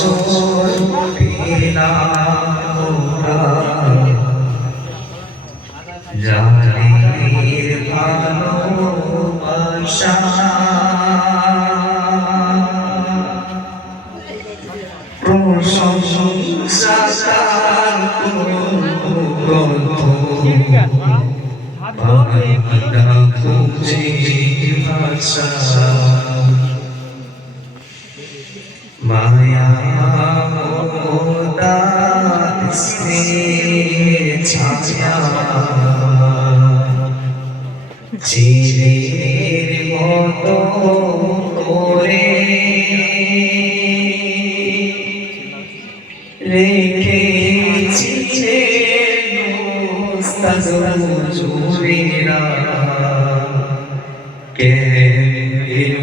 বছর পেলাম জানের ভালোবাসা প্রশংসা খুঁজে ভাষা মায়া ছায়া চিরের মতো করে রেখেছি জুড়িরা কে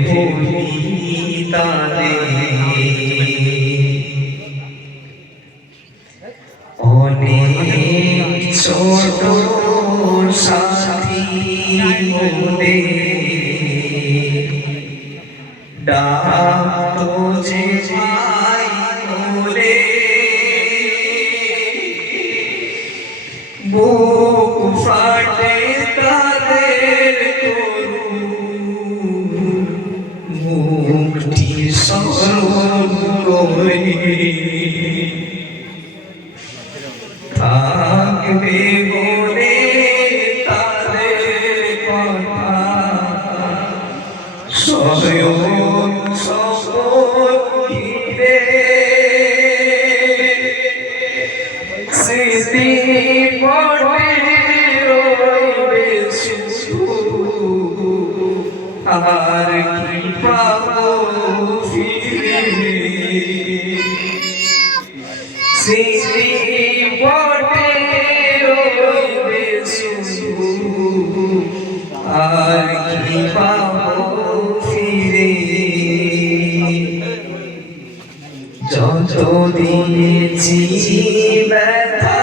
ভূমি অনেক ছোট সাথী মনে ডাকতো যে ভাই বলে বুক ফাটে তাদের মুক্তি স্মরণ করে থাকবে বলে তাদের কথা স্বয়ং সপক্ষে স্মৃতি পড়ে রইবে শুধু আর কি পাবো ফিরে স্মৃতি পড়ে রইবে শুধু আর কি পাবো ফিরে যত দিয়েছি ব্যথা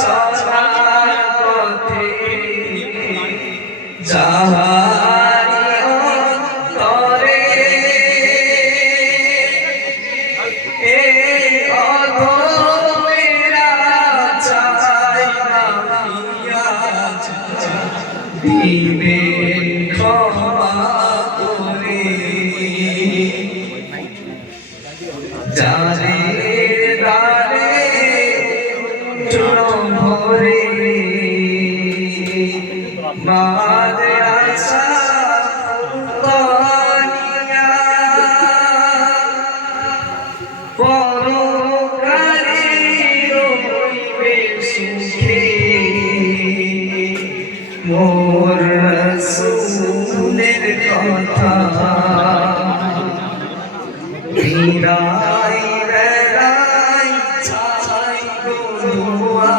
চলার পথে যাহারি অন্তরে এ অধমেরা চাই না ফিরিয়াজ দিবে ক্ষমা করে জানের দ্বারে চরণ ভরে মাদ্রাসা ফুরকানিয়া পরকালে রইবে সুখে মোর রাসূলের কথা বিদায় বেড়াই চাই গোয়া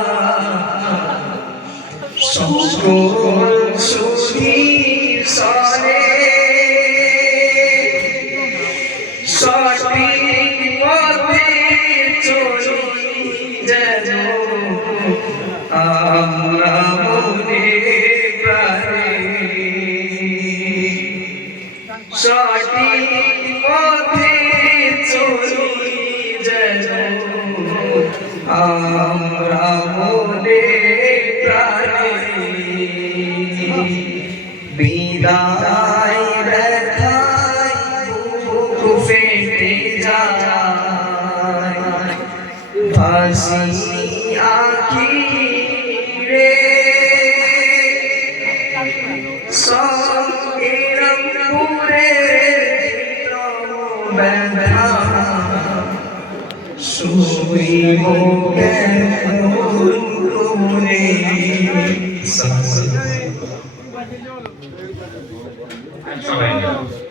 সকল সুখী সরে সঠিক পথে চলি যেন আমরা মনে প্রাণে সঠিক পথে চলি যেন আমরা মনে প্রাণে বিদায় ব্যথায় বুক ফেটে যায় ভাসি আঁখি রে সঙ্গের পুরে ব্যথা শুইব কেমন করে